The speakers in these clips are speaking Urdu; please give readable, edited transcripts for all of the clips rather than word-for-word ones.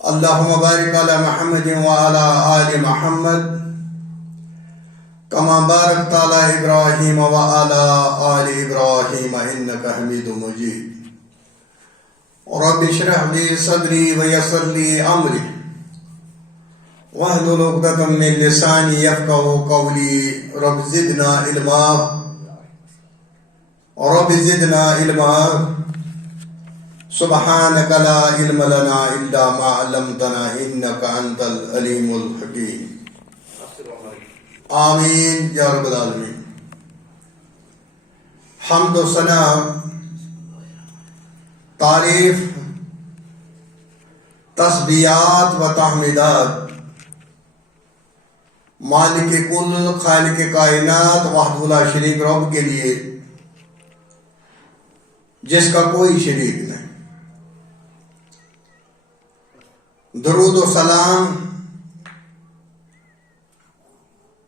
اللهم بارك على محمد وعلى آل محمد كما باركت على إبراهيم وعلى آل إبراهيم إنك حميد مجيد. رب اشرح لي صدري ويسر لي أمري واحلل عقدة من لساني يفقهوا قولي. رب زدنا علما سبحانك لا علم لنا إلا ما علمتنا إنك أنت العليم الحكيم. آمین یا رب العالمین. حمد و ثنا، تعریف، تسبیحات و تحمیدات مالک کل، خالق کائنات، وحدہ لا شریک رب کے لیے جس کا کوئی شریک نہیں. درود و سلام،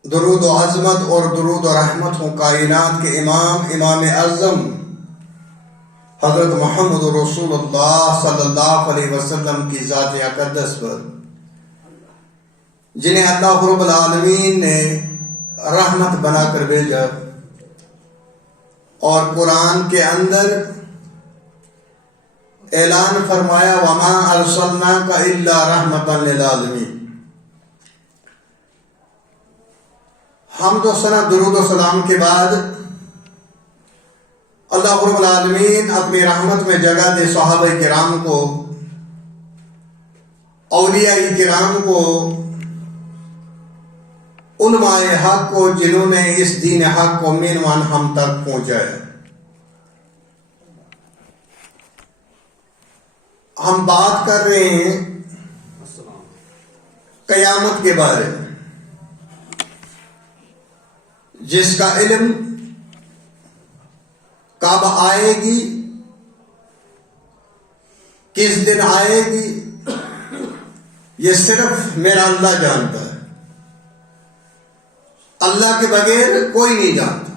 درود و عظمت اور درود و رحمت ہوں کائنات کے امام اعظم حضرت محمد رسول اللہ صلی اللہ علیہ وسلم کی ذات اقدس پر، جنہیں اللہ رب العالمین نے رحمت بنا کر بھیجا اور قرآن کے اندر اعلان فرمایا وَمَا أَرْسَلْنَاكَ إِلَّا رَحْمَةً لِلْعَالَمِينَ. حمد و ثنا، درود و سلام کے بعد اللہ رب العالمین اپنی رحمت میں جگہ دے صحابہ کرام کو، اولیاء کرام کو، علماء حق کو، جنہوں نے اس دین حق کو مینوان ہم تک پہنچایا. ہم بات کر رہے ہیں قیامت کے بارے میں، جس کا علم کب آئے گی، کس دن آئے گی، یہ صرف میرا اللہ جانتا ہے. اللہ کے بغیر کوئی نہیں جانتا.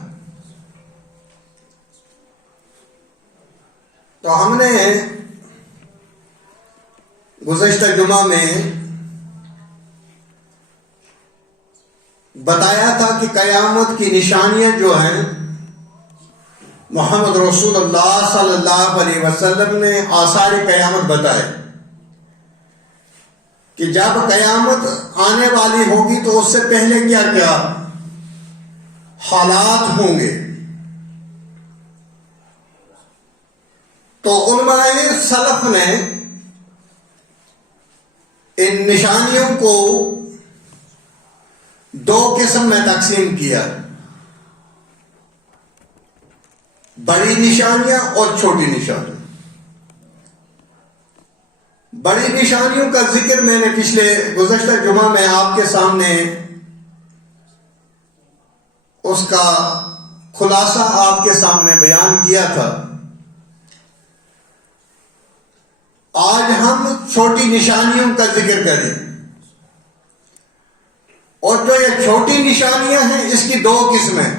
تو ہم نے گزشتہ جمعہ میں بتایا تھا کہ قیامت کی نشانیاں جو ہیں محمد رسول اللہ صلی اللہ علیہ وسلم نے آثار قیامت بتائے کہ جب قیامت آنے والی ہوگی تو اس سے پہلے کیا کیا حالات ہوں گے. تو علماء سلف نے ان نشانیوں کو دو قسم میں تقسیم کیا: بڑی نشانیاں اور چھوٹی نشانیاں. بڑی نشانیوں کا ذکر میں نے گزشتہ جمعہ میں آپ کے سامنے اس کا خلاصہ آپ کے سامنے بیان کیا تھا. آج ہم چھوٹی نشانیوں کا ذکر کریں، اور جو یہ چھوٹی نشانیاں ہیں اس کی دو قسمیں: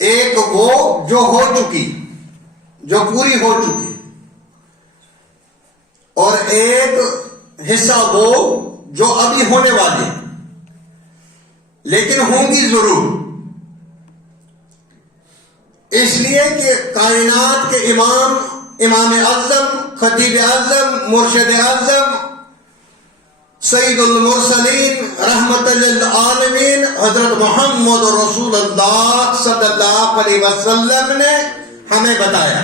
ایک وہ جو ہو چکی، جو پوری ہو چکی، اور ایک حصہ وہ جو ابھی ہونے والی لیکن ہوں گی ضرور. اس لیے کہ کائنات کے امام اعظم، خطیب اعظم، مرشد اعظم، سید المرسلین، رحمت للعالمین حضرت محمد رسول اللہ صلی اللہ علیہ وسلم نے ہمیں بتایا،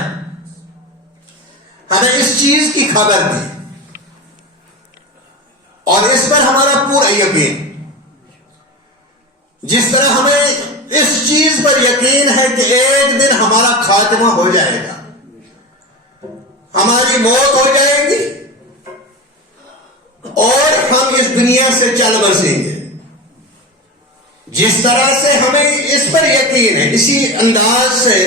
ہمیں اس چیز کی خبر دی، اور اس پر ہمارا پورا یقین. جس طرح ہمیں اس چیز پر یقین ہے کہ ایک دن ہمارا خاتمہ ہو جائے گا، ہماری موت ہو جائے گی اور ہم اس دنیا سے چل بسیں گے، جس طرح سے ہمیں اس پر یقین ہے، اسی انداز سے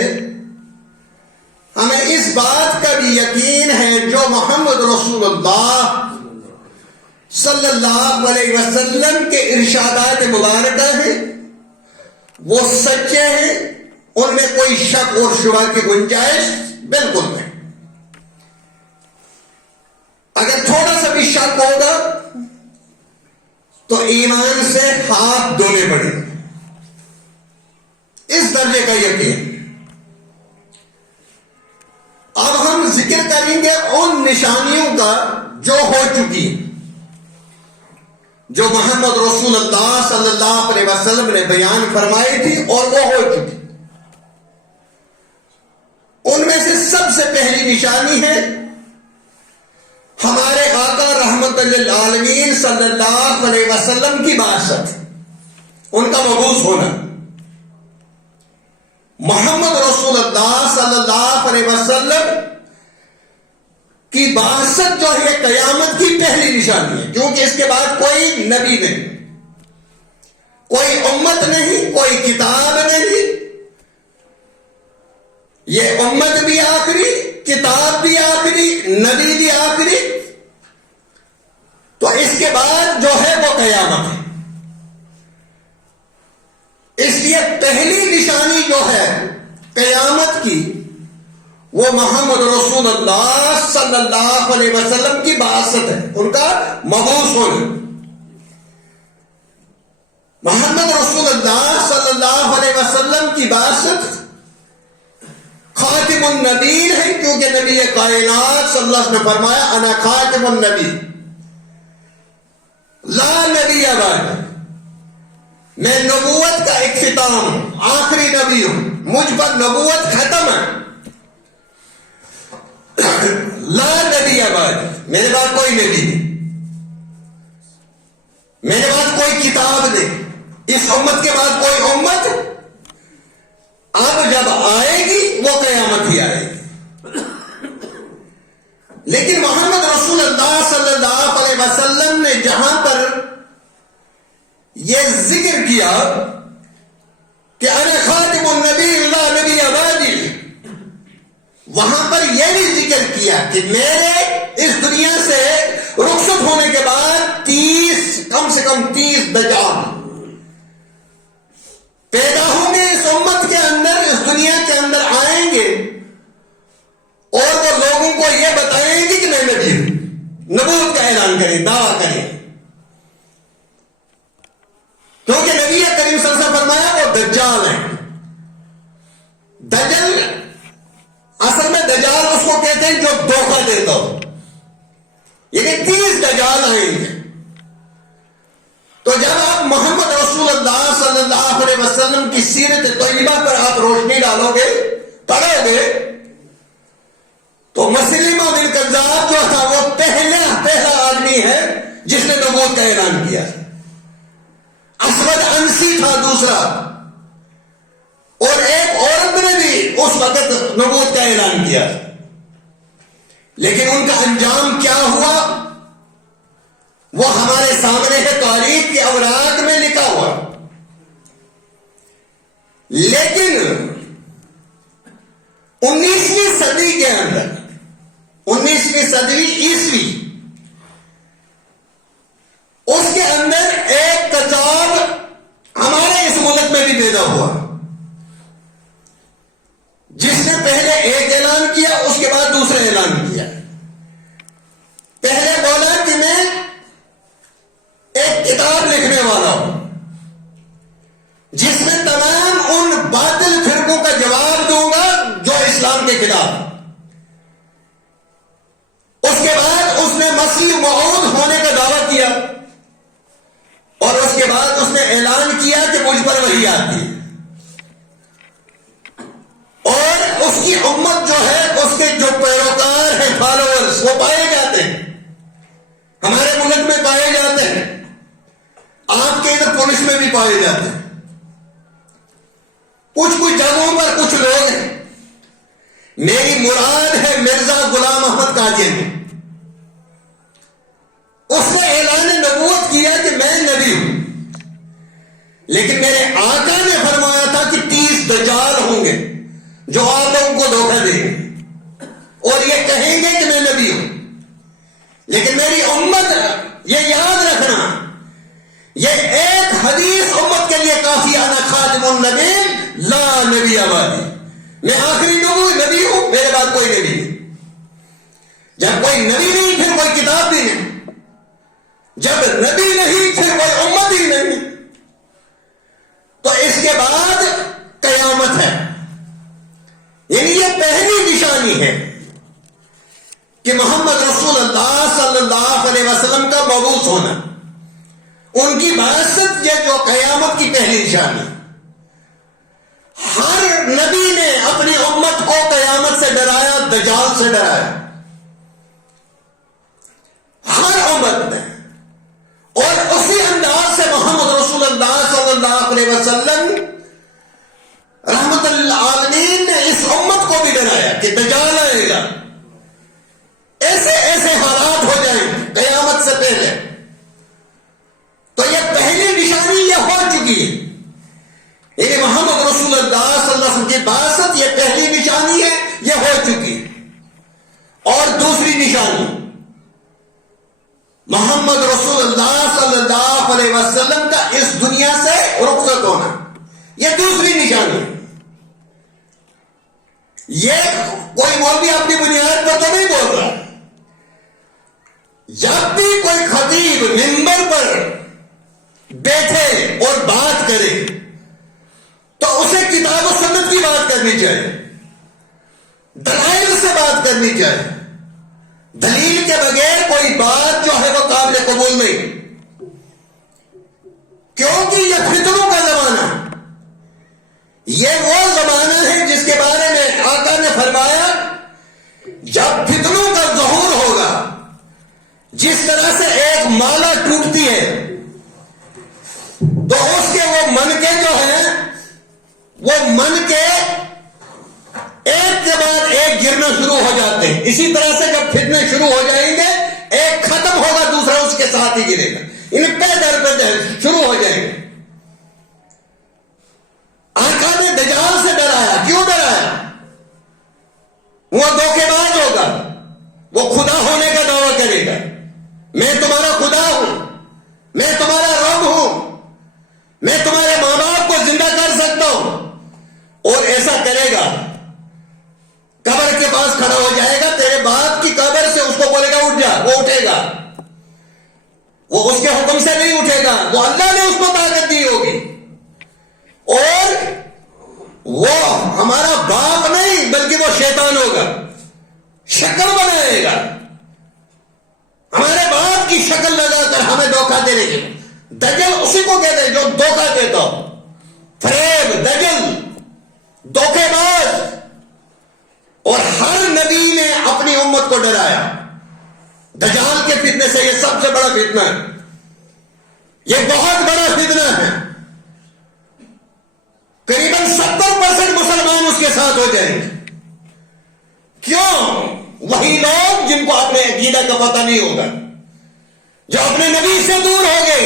ہمیں اس بات کا بھی یقین ہے جو محمد رسول اللہ صلی اللہ علیہ وسلم کے ارشادات مبارکہ ہیں وہ سچے ہیں، ان میں کوئی شک اور شبہ کی گنجائش بالکل نہیں. اگر تھوڑا شک ہوگا تو ایمان سے ہاتھ دھونے پڑے. اس درجے کا یقین. اب ہم ذکر کریں گے ان نشانیوں کا جو ہو چکی، جو محمد رسول اللہ صلی اللہ علیہ وسلم نے بیان فرمائی تھی اور وہ ہو چکی. ان میں سے سب سے پہلی نشانی ہے ہمارے آقا رحمت للعالمین صلی اللہ علیہ وسلم کی بعثت، ان کا مبعوث ہونا. محمد رسول اللہ صلی اللہ علیہ وسلم کی بعثت جو ہے قیامت کی پہلی نشانی ہے، کیونکہ اس کے بعد کوئی نبی نہیں، کوئی امت نہیں، کوئی کتاب نہیں. یہ امت بھی آخری، کتاب بھی آخری، نبی بھی آخری. تو اس کے بعد جو ہے وہ قیامت ہے. اس لیے پہلی نشانی جو ہے قیامت کی وہ محمد رسول اللہ صلی اللہ علیہ وسلم کی بعثت ہے، ان کا مبعوث ہونا. محمد رسول اللہ صلی اللہ علیہ وسلم کی بعثت خاتم النبیین ہے، کیونکہ نبی کائنات صلی اللہ علیہ وسلم نے فرمایا انا خاتم النبی لا نبی بعد، میں نبوت کا اختتام ہوں، آخری نبی ہوں، مجھ پر نبوت ختم ہے. لا نبی بعد، میرے بعد کوئی نبی نہیں، میرے بعد کوئی کتاب نہیں، اس امت کے بعد کوئی امت اب جب آئے گی وہ قیامت ہی آئے گی. لیکن محمد رسول اللہ صلی اللہ علیہ وسلم نے جہاں پر یہ ذکر کیا کہ انا خاتم النبی لا نبی بعدی، وہاں پر یہ بھی ذکر کیا کہ میرے اس دنیا سے رخصت ہونے کے بعد کم سے کم 30 دجال پیدا ہوں گے اس امت کے اندر، اس دنیا کے اندر آئیں گے اور وہ لوگوں کو یہ بتائیں گے کہ میں نبی ہوں، نبوت کا اعلان کریں، دعویٰ کریں. کیونکہ نبی کریم صلی اللہ علیہ وسلم فرمایا وہ دجال ہیں. دجل اصل میں دجال اس کو کہتے ہیں جو دھوکہ دیتا ہو. یعنی 30 دجال آئیں گے. تو جب آپ محمد رسول اللہ صلی اللہ علیہ وسلم کی سیرت طیبہ پر آپ روشنی ڈالو گے، پڑھو گے، تو مسلمہ بن کذاب جو تھا وہ پہلا آدمی ہے جس نے نبوت کا اعلان کیا. اسود انسی تھا دوسرا، اور ایک عورت نے بھی اس وقت نبوت کا اعلان کیا. لیکن ان کا انجام کیا ہوا وہ ہمارے سامنے ہے، تاریخ کے اوراق میں لکھا ہوا. لیکن 19ویں صدی کے اندر، 19ویں صدی عیسوی، اس کے اندر ایک کذاب ہمارے اس ملک میں بھی پیدا ہوا، جس نے پہلے ایک اعلان کیا، اس کے بعد دوسرا اعلان کیا. پہلے بولا کہ میں ایک کتاب لکھنے والا ہوں جس میں تمام ان باطل فرقوں کا جواب دوں گا جو اسلام کے خلاف. اس کے بعد اس نے مسیح موعود ہونے کا دعویٰ کیا، اور اس کے بعد اس نے اعلان کیا کہ مجھ پر وحی آتی ہے. اور اس کی امت جو ہے، اس کے جو پیروکار ہیں، فالوورز، وہ پائے جاتے ہیں، ہمارے ملک میں پائے جاتے ہیں، آپ کے ادھر پولیس میں بھی پائے جاتے ہیں. کچھ جگہوں پر کچھ لوگ ہیں. میری مراد ہے مرزا غلام احمد قادیانی. اس نے اعلان نبوت کیا کہ میں نبی ہوں، لیکن میرے آقا نے فرمایا تھا کہ 30 دجال ہوں گے جو آپ لوگوں کو دھوکہ دیں گے اور یہ کہیں گے کہ میں نبی ہوں. لیکن میری امت، یہ یاد رکھنا، یہ ایک حدیث امت کے لیے کافی ہے، انا خاتم النبی لا نبی بعدی، میں آخری نبی ہوں، میرے بعد کوئی نبی نہیں. جب کوئی نبی نہیں، پھر کوئی کتاب بھی نہیں. جب نبی نہیں پھر کوئی امت ہی نہیں، تو اس کے بعد قیامت ہے. یعنی یہ پہلی نشانی ہے کہ محمد رسول اللہ صلی اللہ علیہ وسلم کا مبعوث ہونا، ان کی بعثت، یہ جو قیامت کی پہلی نشانی. ہر نبی نے اپنی امت کو قیامت سے ڈرایا، دجال سے ڈرایا، ہر امت نے. اور اسی انداز سے محمد رسول اللہ صلی اللہ علیہ وسلم رحمت للعالمین نے اس امت کو بھی ڈرایا کہ دجال آئے گا، ایسے ایسے حالات ہو جائیں قیامت سے پہلے. تو یہ پہلی نشانی یہ ہو چکی ہے. یعنی محمد رسول اللہ صلی اللہ علیہ وسلم کی بعثت یہ پہلی نشانی ہے، یہ ہو چکی. اور دوسری نشانی محمد رسول اللہ صلی اللہ علیہ وسلم کا اس دنیا سے رخصت ہونا، یہ دوسری نشانی. یہ کوئی مولوی اپنی بنیاد پر تو نہیں بول رہا. جب بھی کوئی خطیب منبر پر بیٹھے اور بات کرے تو اسے کتاب و سنت کی بات کرنی چاہیے، دلائل سے بات کرنی چاہیے. دلیل کے بغیر کوئی بات جو ہے وہ قابل قبول نہیں، کیونکہ یہ فتنوں کا زمانہ، یہ وہ زمانہ ہے جس کے بارے میں آقا نے فرمایا جب فتنوں کا ظہور ہوگا، جس طرح سے ایک مالا ٹوٹتی ہے تو اس کے وہ منکے جو ہیں وہ منکے ایک کے بعد ایک گرنا شروع ہو جاتے ہیں. اسی طرح سے جب فتنے شروع ہو جائیں گے، ایک ختم ہوگا دوسرا اس کے ساتھ ہی گرے گا، ان پہ در پہ شروع ہو جائیں گے. آقا نے دجال سے ڈرایا. کیوں ڈرایا؟ وہ دھوکے باز ہوگا، وہ خدا ہونے کا دعویٰ کرے گا، میں تمہارا خدا ہوں، میں تمہارا رب ہوں، میں تمہارے ماں باپ کو زندہ کر سکتا ہوں. اور ایسا کرے گا، قبر کے پاس کھڑا ہو جائے گا، تیرے باپ کی قبر سے اس کو بولے گا اٹھ جا، وہ اٹھے گا. وہ اس کے حکم سے نہیں اٹھے گا، وہ اللہ نے اس کو طاقت دی ہوگی. اور وہ ہمارا باپ نہیں بلکہ وہ شیطان ہوگا، شکل بنائے گا، ہمارے باپ کی شکل لگا کر ہمیں دھوکہ دینے کے. دجل اسی کو کہتے ہیں جو دھوکہ دیتا ہو، فریب، دجل، دھوکے باز. اور ہر نبی نے اپنی امت کو ڈرایا دجال کے فتنے سے. یہ سب سے بڑا فتنہ ہے، یہ بہت بڑا فتنہ ہے. قریباً 70% مسلمان اس کے ساتھ ہو جائیں گے. کیوں؟ وہی لوگ جن کو اپنے عقیدہ کا پتہ نہیں ہوگا، جو اپنے نبی سے دور ہو گئے،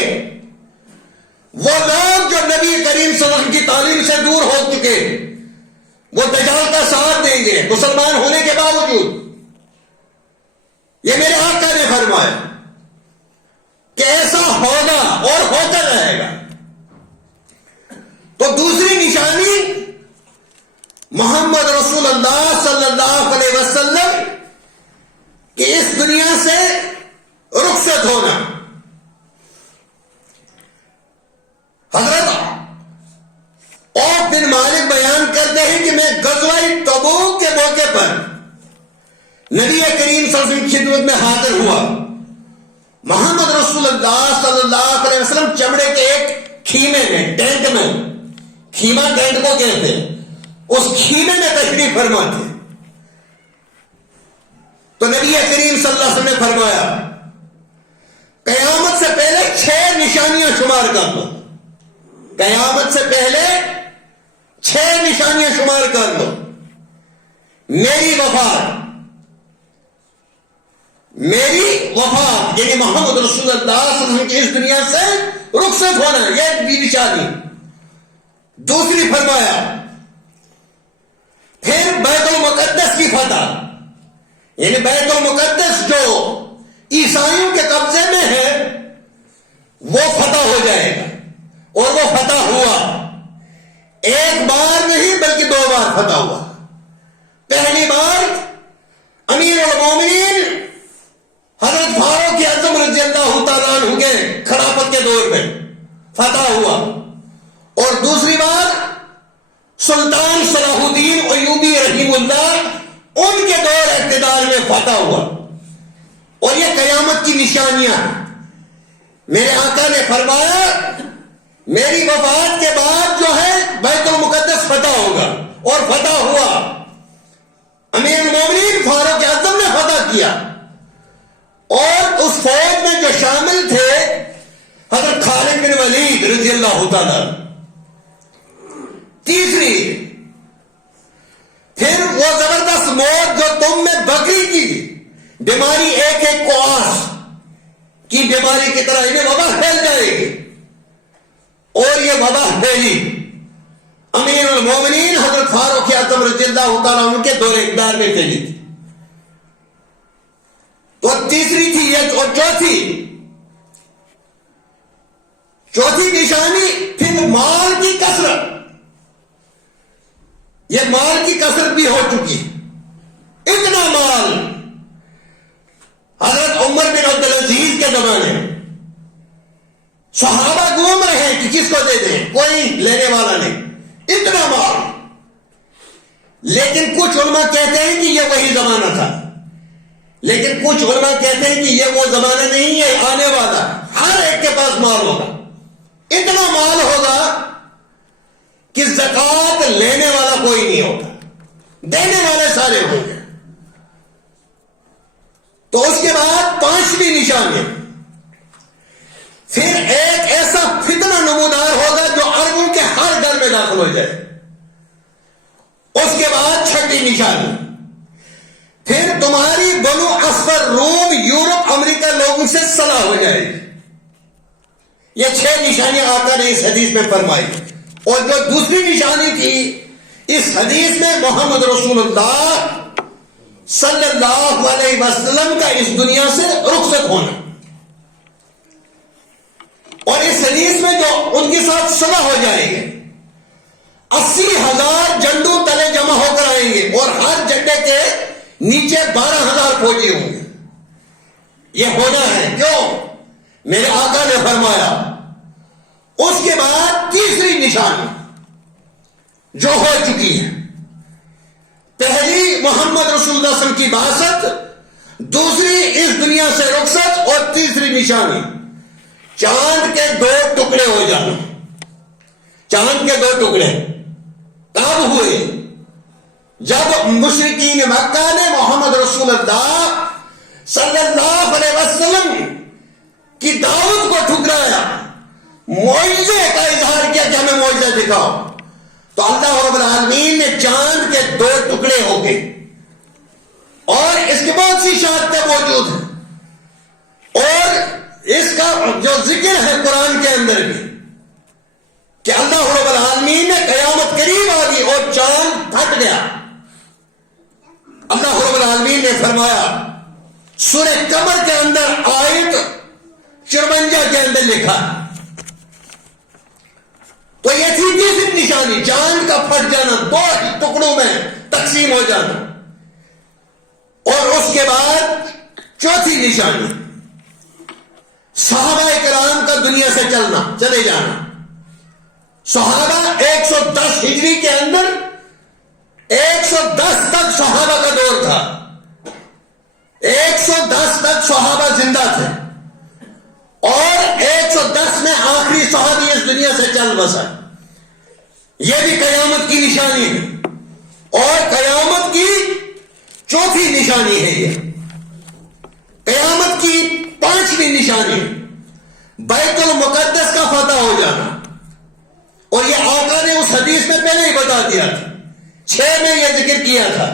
وہ لوگ جو نبی کریم صلی اللہ علیہ وسلم کی تعلیم سے دور ہو چکے، وہ دجال کا ساتھ دیں گے مسلمان ہونے کے باوجود. یہ میرے آقا نے فرمایا کہ ایسا ہوگا اور ہوتا رہے گا. تو دوسری نشانی محمد رسول اللہ صلی اللہ علیہ وسلم کہ اس دنیا سے رخصت ہونا. حضرت عوف بن مالک بیان کرتے ہیں کہ میں غزوہ تبوک کے موقع پر نبی کریم صلی اللہ علیہ وسلم کی خدمت میں حاضر ہوا. محمد رسول اللہ صلی اللہ علیہ وسلم چمڑے کے ایک خیمے میں، ٹینٹ میں، خیمہ ٹینٹ کو کہتے ہیں، اس خیمے میں تشریف فرما تھے. تو نبی کریم صلی اللہ علیہ وسلم نے فرمایا قیامت سے پہلے 6 نشانیاں شمار کر لو. قیامت سے پہلے 6 نشانیاں شمار کر لو. میری وفات یعنی محمد رسول اللہ صلی اللہ علیہ وسلم کی اس دنیا سے رخصت ہونا، یہ بھی نشانی. دوسری فرمایا پھر بیت المقدس کی فتح، یعنی بیت المقدس جو عیسائیوں کے قبضے میں ہے وہ فتح ہو جائے گا. اور وہ فتح ہوا، ایک بار نہیں بلکہ 2 بار فتح ہوا. پہلی بار امیر المومنین حضرت فاروق فاروق اعظم رضی اللہ تعالیٰ عنہ کے خلافت کے دور میں فتح ہوا، اور دوسری بار سلطان صلاح الدین ایوبی رحیم اللہ ان کے دور اقتدار میں فتح ہوا، اور یہ قیامت کی نشانیاں ہیں۔ میرے آقا نے فرمایا میری وفات کے بعد جو ہے بیت المقدس فتح ہوگا، اور فتح ہوا۔ امیر المومنین فاروق اعظم نے فتح کیا، اور اس فوج میں جو شامل تھے حضرت خالد بن ولید رضی اللہ تعالیٰ۔ تیسری، پھر وہ زبردست موت جو تم میں بکری کی بیماری، ایک ایک کوس کی بیماری کی طرح انہیں وبا پھیل جائے گی، اور یہ وبا پھیلی امیر المومنین حضرت فاروق اعظم رضی اللہ تعالیٰ عنہ کے دور اقتدار میں پھیلی تھی۔ تو تیسری تھی یہ، اور چوتھی نشانی پھر مال کی کثرت۔ یہ مال کی کثرت بھی ہو چکی، اتنا مال حضرت عمر بن عبدالعزیز کے زمانے میں صحابہ گھوم رہے ہیں کہ کس کو دے دیں، کوئی لینے والا نہیں، اتنا مال۔ لیکن کچھ علماء کہتے ہیں کہ یہ وہی زمانہ تھا، لیکن کچھ علماء کہتے ہیں کہ یہ وہ زمانہ نہیں ہے، آنے والا، ہر ایک کے پاس مال ہوگا، اتنا مال ہوگا کہ زکوٰۃ لینے والا کوئی نہیں ہوگا، دینے والے سارے ہوں گے۔ تو اس کے بعد پانچویں نشانی، پھر ایک ایسا فتنہ نمودار ہوگا جو عربوں کے ہر گھر میں داخل ہو جائے۔ اس کے بعد چھٹی نشانی، پھر تمہاری بنو اصفر، روم، یورپ، امریکہ لوگوں سے صلح ہو جائے گی۔ یہ 6 نشانیاں آقا نے اس حدیث میں فرمائی، اور جو دوسری نشانی تھی اس حدیث میں محمد رسول اللہ صلی اللہ علیہ وسلم کا اس دنیا سے رخصت ہونا، اور اس حدیث میں جو ان کے ساتھ صلح ہو جائیں گے، 80,000 جھنڈوں تلے جمع ہو کر آئیں گے، اور ہر جھنڈے کے نیچے 12,000 فوجی ہوں گے۔ یہ ہونا ہے، کیوں؟ میرے آقا نے فرمایا۔ اس کے بعد تیسری نشانی جو ہو چکی ہے، پہلی محمد رسول اللہ صلی اللہ علیہ وسلم کی بعثت، دوسری اس دنیا سے رخصت، اور تیسری نشانی چاند کے 2 ٹکڑے ہو جانا۔ چاند کے 2 ٹکڑے کب ہوئے؟ جب مشرکین مکہ نے محمد رسول اللہ صلی اللہ علیہ وسلم کی دعوت کو ٹھکرایا، معجزے کا اظہار کیا کہ ہمیں معجزہ دکھاؤ، تو اللہ رب العالمین نے چاند کے 2 ٹکڑے ہو گئے، اور اس کی بہت سی شہادتیں موجود ہیں، اور اس کا جو ذکر ہے قرآن کے اندر بھی کہ اللہ رب العالمین نے قیامت قریب آ گئی اور چاند پھٹ گیا۔ اللہ رب العالمین نے فرمایا سورہ قمر کے اندر آیت 54 کے اندر لکھا، تو یہ تھی تیسری نشانی، چاند کا پھٹ جانا، 2 ٹکڑوں میں تقسیم ہو جانا۔ اور اس کے بعد چوتھی نشانی، صحابہ کرام کا دنیا سے چلے جانا۔ صحابہ 110 ہجری کے اندر 110 تک صحابہ کا دور تھا، 110 تک صحابہ زندہ تھے، اور 110 میں آخری صحابی اس دنیا سے چل بسا۔ یہ بھی قیامت کی نشانی ہے، اور قیامت کی چوتھی نشانی ہے۔ یہ قیامت کی 5ویں نشانی بیت المقدس کا فتح ہو جانا، اور یہ آقا نے اس حدیث میں پہلے ہی بتا دیا تھا، 6 میں یہ ذکر کیا تھا،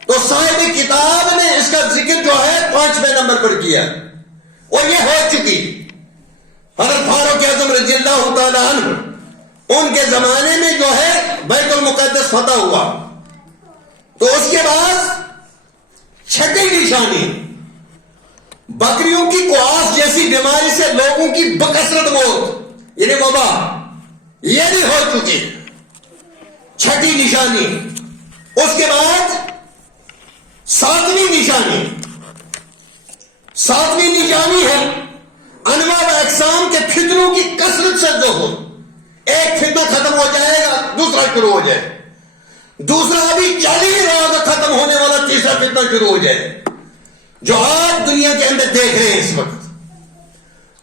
تو صاحب کتاب نے اس کا ذکر جو ہے 5ویں نمبر پر کیا، اور یہ ہو چکی۔ حضرت فاروق اعظم رضی اللہ تعالی عنہ ان کے زمانے میں جو ہے بیت المقدس فتح ہوا۔ تو اس کے بعد چھٹی نشانی، بکریوں کی قواس جیسی بیماری سے لوگوں کی بکثرت موت، یعنی وبا، یہ بھی ہو چکی، چھٹی نشانی۔ اس کے بعد 7ویں نشانی، 7ویں نشانی ہے انواع و اقسام کے فتنوں کی کثرت سے ظہور. ایک فتنہ ختم ہو جائے گا دوسرا شروع ہو جائے, دوسرا ابھی چل ہی رہا ہوگا ختم ہونے والا تیسرا فتنہ شروع ہو جائے, جو آپ دنیا کے اندر دیکھ رہے ہیں اس وقت.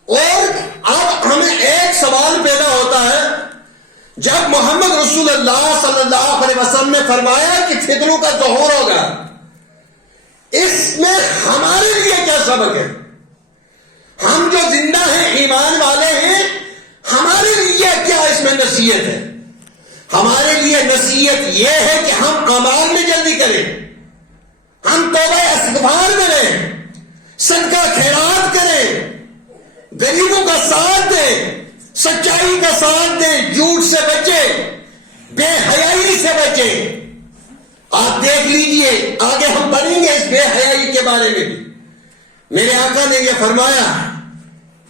اور اب ہمیں ایک سوال پیدا ہوتا ہے, جب محمد رسول اللہ صلی اللہ علیہ وسلم نے فرمایا کہ فتنوں کا ظہور ہوگا, اس میں ہمارے لیے کیا سبق ہے؟ ہم جو زندہ ہیں, ایمان والے ہیں, ہمارے لیے کیا اس میں نصیحت ہے؟ ہمارے لیے نصیحت یہ ہے کہ ہم اعمال میں جلدی کریں, ہم توبہ استغفار کریں, صدقہ خیرات کریں, غریبوں کا ساتھ دیں, سچائی کا ساتھ دیں, جھوٹ سے بچیں, بے حیائی سے بچیں. آپ دیکھ لیجئے آگے ہم پڑھیں گے اس بے حیائی کے بارے میں بھی. میرے آقا نے یہ فرمایا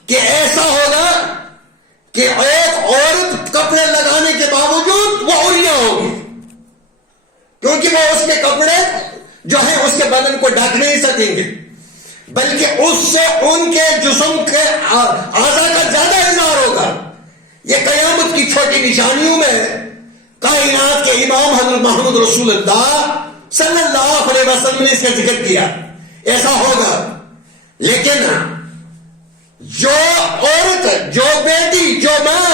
کہ ایسا ہوگا کہ ایک عورت کپڑے لگانے کے باوجود وہ عریہ ہوگی, کیونکہ وہ اس کے کپڑے جو ہیں اس کے بدن کو ڈھک نہیں سکیں گے, بلکہ اس سے ان کے جسم کے اعضاء کا زیادہ اظہار ہوگا. یہ قیامت کی چھوٹی نشانیوں میں کائنات کے امام حضرت محمد رسول اللہ صلی اللہ علیہ وسلم نے اس کا ذکر کیا. ایسا ہوگا, لیکن جو عورت, جو بیٹی, جو ماں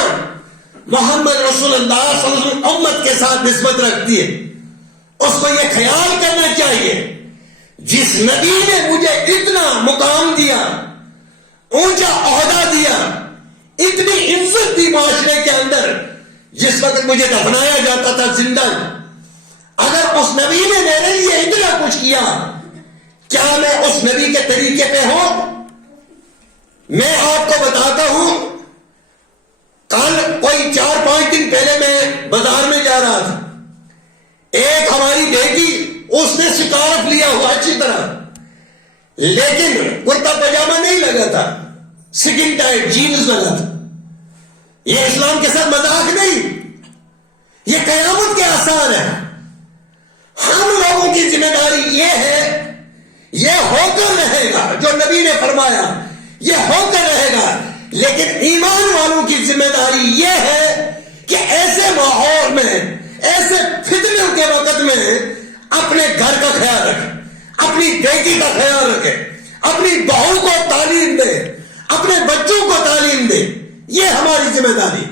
محمد رسول اللہ صلی اللہ علیہ وسلم امت کے ساتھ نسبت رکھتی ہے, اس کو یہ خیال کرنا چاہیے جس نبی نے مجھے اتنا مقام دیا, اونچا عہدہ دیا, اتنی عزت دی معاشرے کے اندر, جس وقت مجھے دفنایا جاتا تھا زندہ, اگر اس نبی نے میرے لیے اتنا کچھ کیا, کیا میں اس نبی کے طریقے پہ ہوں؟ میں آپ کو بتاتا ہوں, کل کوئی 4-5 دن پہلے میں بازار میں جا رہا تھا, ایک ہماری بیٹی, اس نے سکارف لیا ہوا اچھی طرح, لیکن کرتا پاجامہ نہیں لگا تھا, سکن ٹائٹ جینز لگا تھا. یہ اسلام کے ساتھ مذاق نہیں, یہ قیامت کے آثار ہے. ہم لوگوں کی ذمہ داری یہ ہے, یہ ہو کر رہے گا جو نبی نے فرمایا, یہ ہو کر رہے گا, لیکن ایمان والوں کی ذمہ داری یہ ہے کہ ایسے ماحول میں, ایسے فتنوں کے وقت میں اپنے گھر کا خیال رکھیں, اپنی بیٹی کا خیال رکھیں, اپنی بہو کو تعلیم دے, اپنے بچوں کو تعلیم دے. یہ ہماری ذمہ داری.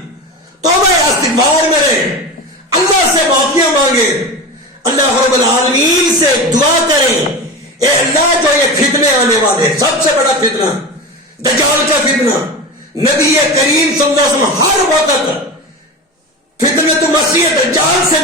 توبہ استغفار میں رہیں, اللہ سے معافیاں مانگیں, اللہ رب العالمین سے دعا کریں, اے اللہ جو یہ فتنے آنے والے, سب سے بڑا فتنہ دجال کا فتنہ, نبی کریم صلی اللہ علیہ وسلم ہر وقت فتنہ تو مسیح دجال سے